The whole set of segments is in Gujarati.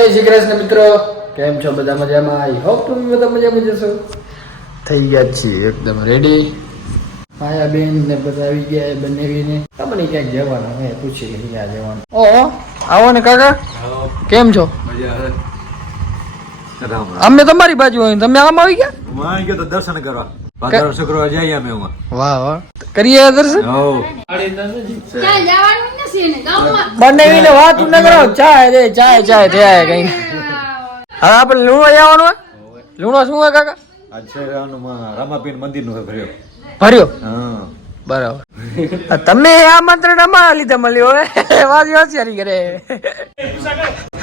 જય શ્રી કૃષ્ણ મિત્રો કેમ છો બધા મજામાં આઈ હોપ તમે બધા મજામાં જશો થઈ ગયા છીએ એકદમ રેડી માયા બેન ને બધા આવી ગયા બનેવીને તમને ક્યાંક જવાનું હે પૂછી લઈ ગયા જવાનું ઓહો આવો ને કાકા કેમ છો અમે તમારી બાજુ હોય તમે આમ આવી ગયા માં ગયો તો દર્શન કરવા ભાદરવા શુક્રવાર જઈએ અમે વાહ વાહ કરીએ દર્શન હો ક્યાં જવાનું નથી ને વાત ન કરો. ચાય રે ચાય ચાય થયા કઈ. હવે આપણે લુણો જવાનું લુણો શું હોય કાકા? રામાપીર મંદિરનું ભર્યો. ભર્યો? હા. બરાબર. તમે આ મંત્ર અમારા લીધે મળ્યો હવે. વાજી હોશિયારી કરે.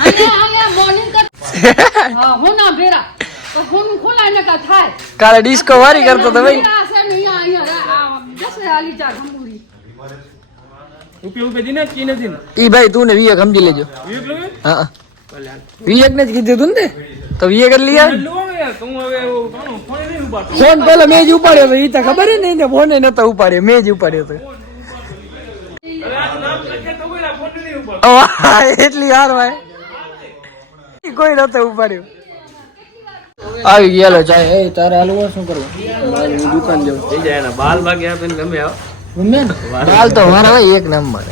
અને અહીંયા મોર્નિંગ કર ઈ ભાઈ તું ને વિવેક સમજી લેજો. હા વિવેક ને જ કીધું તું ને તો? વિવેક જ લઈ ફોન પેલા મેં જ ઉપાડ્યો તો ઈ તો ખબર ને એને ફોન નતો ઉપાડ્યો મેં જ ઉપાડ્યો તો એટલી હાર ભાઈ ઈ કોઈ નતો ઉપાડ્યો. આવી ગયેલો ચાય. એ તારે હાલવું શું કરવું? મારી દુકાન જવું. બાલ ભાગે આપીને ગમે આવો. હાલ તો મારા ભાઈ એક નંબર.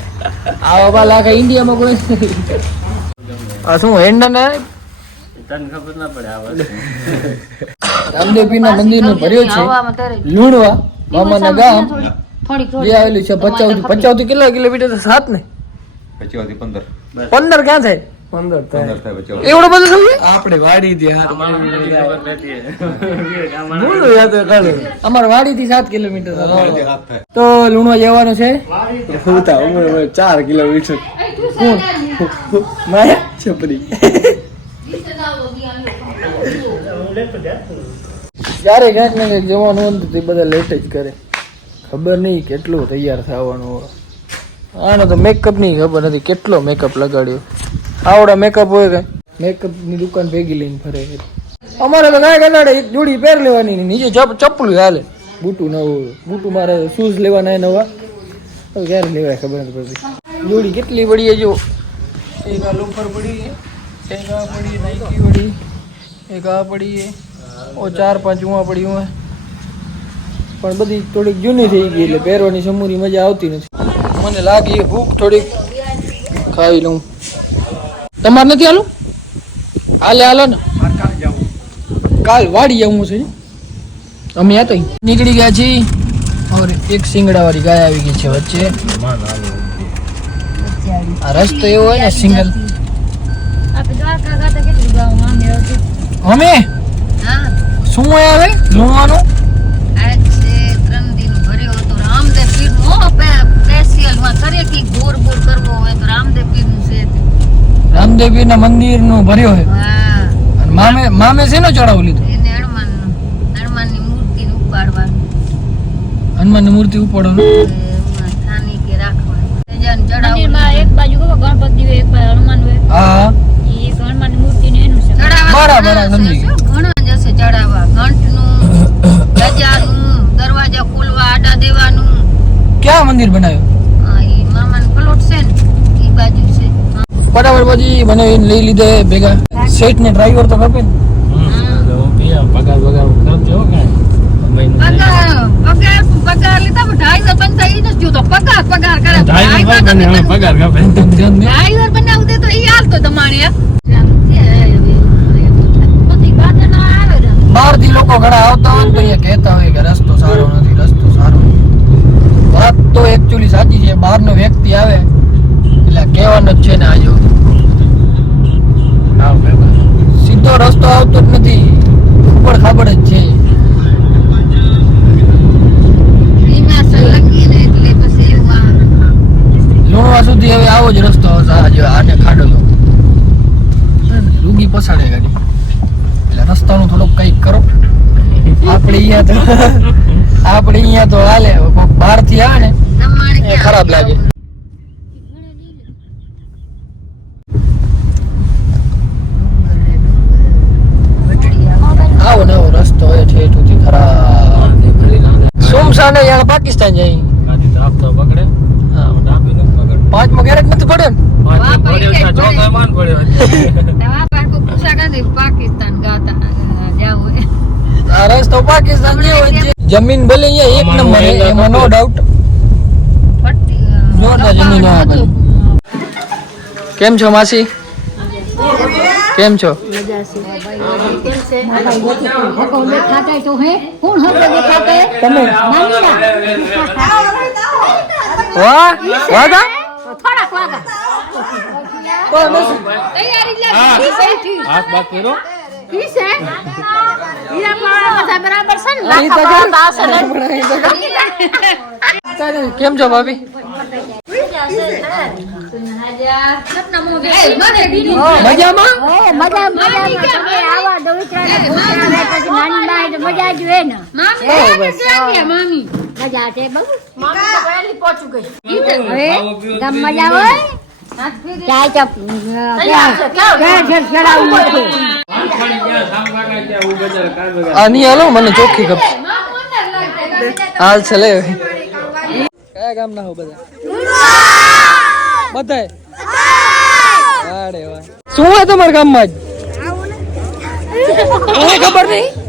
આવા બાલ ઇન્ડિયામાં કોઈ નથી. આ શું હેન્ડન હે તને ખબર ના પડે આ ભર્યો છે. લુણવા મામાના ગામ. જે આવેલું છે ભચાઉ ભચાઉ થી કેટલા કિલોમીટર સાત ને પછી થી પંદર. પંદર ક્યાં થાય પંદર થાય. થાય એવડો બધો સમજે આપણે વાડી થી બોલો યાદ કાઢો અમારે વાડી થી સાત કિલોમીટર તો લુણવા જવાનું છે? ઉમર ચાર કિલોમીટર. કોણ માયા છપરી જ્યારે ક્યાંક ને ક્યાંક જવાનું હોય ને તો તે બધા લેટ જ કરે. ખબર નહીં કેટલું તૈયાર થવાનું હોય. આનો તો મેકઅપની ખબર નથી કેટલો મેકઅપ લગાડ્યો. આવડા મેકઅપ હોય કે? મેકઅપની દુકાન ભેગી લઈને ફરે. અમારે તો કાંઈ કદાડે એક જોડી પહેર લેવાની ને નીચે ચપ્પલ ચપ્પલું હાલે. બૂટું નવું બૂટું મારે શૂઝ લેવાના એ નવા. ક્યારે લેવાય ખબર નથી પડતી. જોડી કેટલી પડી છે જો એક આ લોફર પડી છે એક આ પડી નાઇકી પડી એક આ પડી ઓ ચાર પાંચ ઉવા પડી ઉવા. પણ બધી થોડીક જૂની થઈ ગઈ એટલે પહેરવાની સમૂરી મજા આવતી નથી. મને લાગી ભૂખ થોડીક. ખાઈ લઉં. તમારે નથી હાલું? હાલે, હાલો ને. કાલ વાડી જવું છે. અમે આ તો નીકળી ગયા છીએ. ઓર એક સિંગડા વાળી ગાય આવી ગઈ છે વચ્ચે. આ રસ્તો એવો હોય ને, સિંગલ. અમે? શું હોય આવે? હતો રામદેવ પીર નો સ્પેશિયલમાં કરે કે બોર ગોર કરવો હોય તો રામદેવ પીર. રામદેવપીર ના મંદિરનું ભર્યો છે મામે મામે શેનો ચડાવ લીધો? એને હનુમાન હનુમાનની મૂર્તિ ઉપાડવાની. હનુમાનની મૂર્તિ ઉપાડવાનું? કે રાખવાની. એક બાજુ ગણપતિ હોય એક બાજુ હનુમાન હોય. હા. એ એક હનુમાનની મૂર્તિ ને એનું છે. બરાબર, સમજી ગયો. ઘણા જશે ચડાવવા. ઘંટનું ગજાનું દરવાજા ખોલવા આડા દેવાનું. ક્યાં મંદિર બનાવ્યું? મામા ઈ મામાનો પ્લોટ છે ને. એ બાજુ બરાબર પછી મને લઈ લીધે ભેગા સેટ ને ડ્રાઈવર તો ખપે ને પગાર પગાર કામ છે હો કાંઈ. પગાર પગાર પગાર લીધા પણ ડ્રાઈવર બનતા ઈ નથી જોતો પગાર પગાર કરે ડ્રાઈવર ભાઈ બને, હવે પગાર કાપે. ડ્રાઈવર બનાવું દે તો તમારે બધી ગાદનો આવે ને બહારથી લોકો ઘણા આવતા હોય ને કહેતા હોય કે રસ્તો સારો નથી રસ્તો સારો નથી. વાત તો એકચ્યુઅલી સાચી છે બહારનો વ્યક્તિ આવે એટલે કહેવાનું જ છે ને આજે આવ ભેગા. સીધો રસ્તો આવતો જ નથી. ઉપર ખાબડ જ છે. લુણવા સુધી હવે આવો જ રસ્તો આવશે આને ખાડો લો રૂગી પસાડે ગાડી. એટલે રસ્તાનું થોડુંક કંઈક કરો. આપણે અહીંયા તો આપણે અહીંયા તો હાલે બહારથી આ ને ખરાબ લાગે. ને યાર પાકિસ્તાન જાય. કાદી તો પકડે હા. ડાબી ન પકડે પાંચમાં ગેરેક નથી પડે પાંચ પડ્યો જો તો માન પડ્યો દવા પાકો પૂછા કાદી પાકિસ્તાન ગાતા જાવ આ રસ્તો પાકિસ્તાન જેવો છે. જમીન ભલે અહીંયા એક નંબર છે એમાં નો ડાઉટ જોરદાર જમીન આવે કેમ છો માસી? કેમ છો? મજા છે. દેખાતા તો હે? કોણ તમે? થોડાક વાગા. તૈયારી હાથ છે. બરાબર છે ને? લાખા કેમ છો ભાભી? મજામાં? મજા મજા તમે આવા દવિત્રાને પૂછાવે પછી નાની બા એટલે મજા જ હોય ને મામી. મજા છે બહુ. મામી તો વહેલી પહોંચી ગઈ. હવે ગમ મજા હોય? ચાય ચપ ક્યાં? છે ચડાવવું નથી આ નહીં હાલો મને ચોખ્ખી ખબર. હાલ છે લે. કયા ગામના હો બધા? બધાય? અરે વાહ શું હોય તમારા ગામમાં જ ખબર નહીં?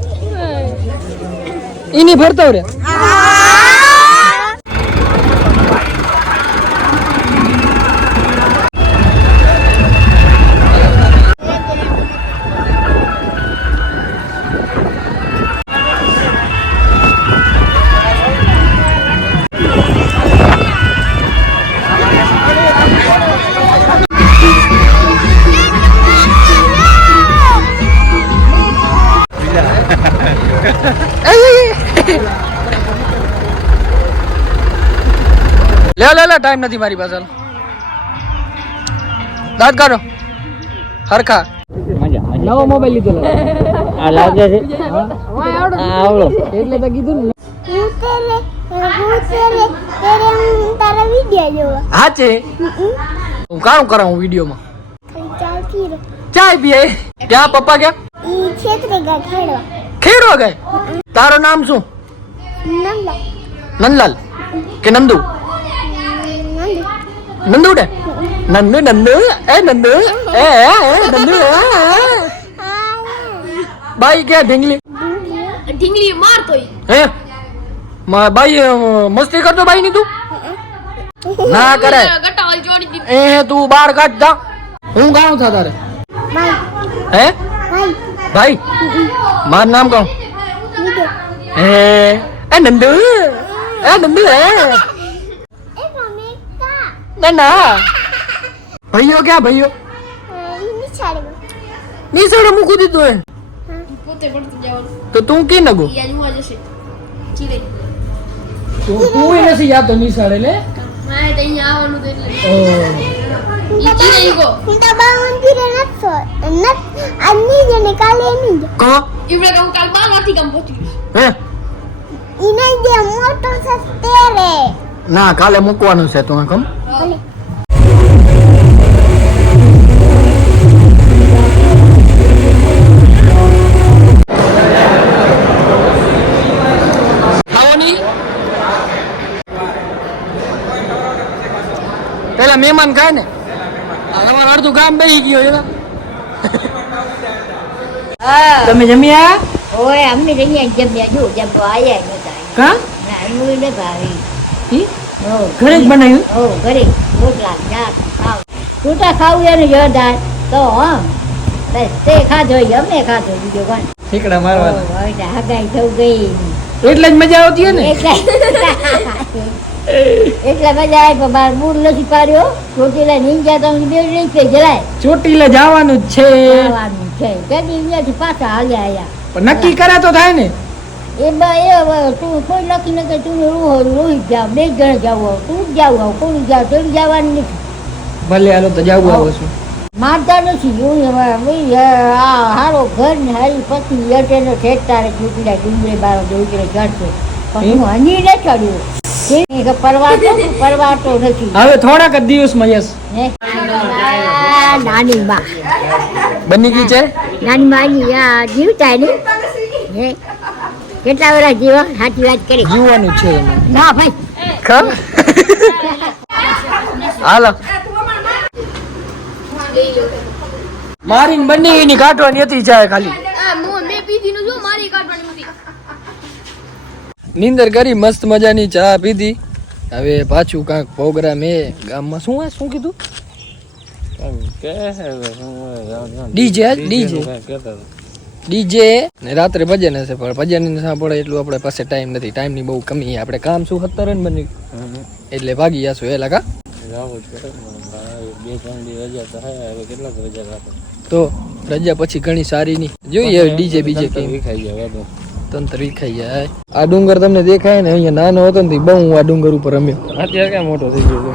એની ફરતા રે લે લે લે ટાઈમ નથી મારી પાસે દાંત કાઢો. હરખા. નવો મોબાઈલ લીધો આ લાગે છે. આવડો. એટલે તો કીધું ને. હું તેરે હું તેરે તેરે હું તારા વિડિયો જોવા. હા છે હું કામ કરું વિડીયોમાં ખાલી ચાલતી ચાય પીએ ક્યાં પપ્પા ક્યાં? ખેડવા. ખેડવા તારું નામ શું? નંદલાલ કે નંદી? એ નંદુ એ એ, એ એ, એ. બાઈ ક્યાં ઢીંગલી ઢીંગલી મારતો હે મા- બાઈ મસ્તી કરતો બાઈ ની તું ના કરે એ તું બાર કાઢ જા હું ગાઉં થા તારે ભાઈ હે ભાઈ ભાઈ મારું નામ કહું હે એ નંદુ એ નંદુ કા ના ના. ભાઈઓ ક્યાં ભાઈઓ? નિસળ મૂકી દીધું હે તો તું કે નગો? તું તું નથી યાદ તો નિશાળે જે મોટો ના કાલે મૂકવાનું છે તું કમ અને ખાવાની પેલા મહેમાન ખાય ને આ તમારું અડધું ગામ બેસી ગયો છે તમે જમ્યા ઓય અમને અહીંયા જમ્યા જો જમતો આયા નતા કા ના હું ને ભાવી ઈ? હો ઘરે જ બનાવ્યું? હો ઘરે. રોટલા ખાવ. એને જોરદાર તો હમ બસ તે ખાધો અમે ખાધો બીજો કોણ ઠીકડા મારવાના. હગાઈ થવું ગઈ. એટલે જ મજા આવતી હોય ને? એટલે. એટલે મજા આવી પણ બાર બૂર નથી પાડ્યો. ચોટીલા નીંજા તો બે નહીં છે જલાય ચોટીલા જવાનું જ છે. જવાનું છે. કદી અહીંયાથી પાછા હાલ્યા આયા. નક્કી કરે તો થાય ને? એ બા એ હવે તું કોઈ નક્કી ન કે તું રોહ રોહિત જાવ બે જણ જાવ તું જ જાવ હોવ, કોણ જાવ? તેમ જવાનું નથી. ભલે હાલો તો જાવ આવો છું માનતા નથી હું આ હારો ઘર ને હારી પત્ની અટેનો ઠેકતા રહે ચૂંટણી ડુંગળી બાર ડુંગળી ચડશે. પણ હું હજી ન ચડ્યું પરવાતો પરવાતો નથી. હવે થોડાક જ દિવસમાં યસ. નાની બા. બની ગઈ છે? નાની માની જીવતા ને કેટલા વરા જીવો? સાચી વાત કરી. જીવવાનું છે ના ભાઈ. ખા? હાલો. મારી ને બંને એની કાઢવાની હતી જાય ખાલી. આ મો મેં પીધી નું જો મારી કાઢવાની હતી. નીંદર કરી મસ્ત મજાની ચા પીધી. હવે પાછું કાંક પ્રોગ્રામ એ ગામમાં. શું હોય શું કીધું? ડીજે છે ડીજે ને રાત્રે ભજન હશે પણ ભજન સાંભળે એટલું આપણે પાસે ટાઈમ નથી. ટાઈમની બહુ કમી. આપણે કામ શું સત્તર ને એટલે ભાગી જશું એ ને. રજા તો રજા પછી ઘણી સારી નહીં જોઈએ ડીજે બીજે કઈ વિખાઈ જાય તંત્ર વિખાઈ જાય. આ ડુંગર તમને દેખાય ને અહીંયા નાનો હતો ને બહુ હું આ ડુંગર ઉપર રમ્યો. અત્યારે ક્યાં મોટો થઈ ગયો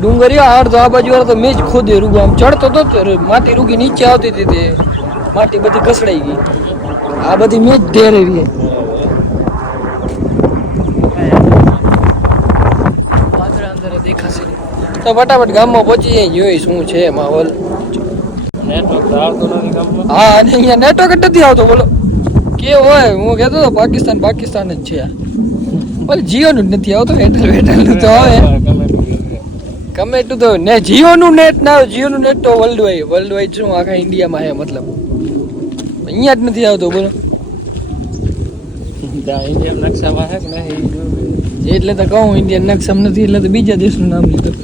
ડુંગર મોટો તો આ બાજુ વાળો તો મેં જ ખોદ્યો રૂગો. આમ ચડતો તો માટી રૂગી નીચે આવતી હતી માટી બધી ઘસડાઈ ગઈ. આ બધી મેં જ ઢેરેવી દેખાશે. તો ફટાફટ ગામમાં પહોંચી જોઈ શું છે માહોલ. નેટવર્ક તો આવતું નથી ગામમાં. હા અને અહીંયા નેટવર્ક જ નથી આવતો બોલો. કે હોય? હું કહેતો હતો પાકિસ્તાન પાકિસ્તાન જ છે આ. બોલ જીઓનું જ નથી આવતું એરટેલ વેરટેલ તો આવે. ગમે એટલું તો ને જીઓનું નેટ ના જીઓનું નેટ તો વર્લ્ડ વાઇડ વર્લ્ડ વાઇડ શું આખા ઇન્ડિયામાં છે મતલબ. અહીંયા જ નથી આવતો બોલો. ઇન્ડિયન નકશામાં છે કે નહીં. એટલે તો કહું ઇન્ડિયન નકશામાં નથી એટલે તો બીજા દેશનું નામ લીધું.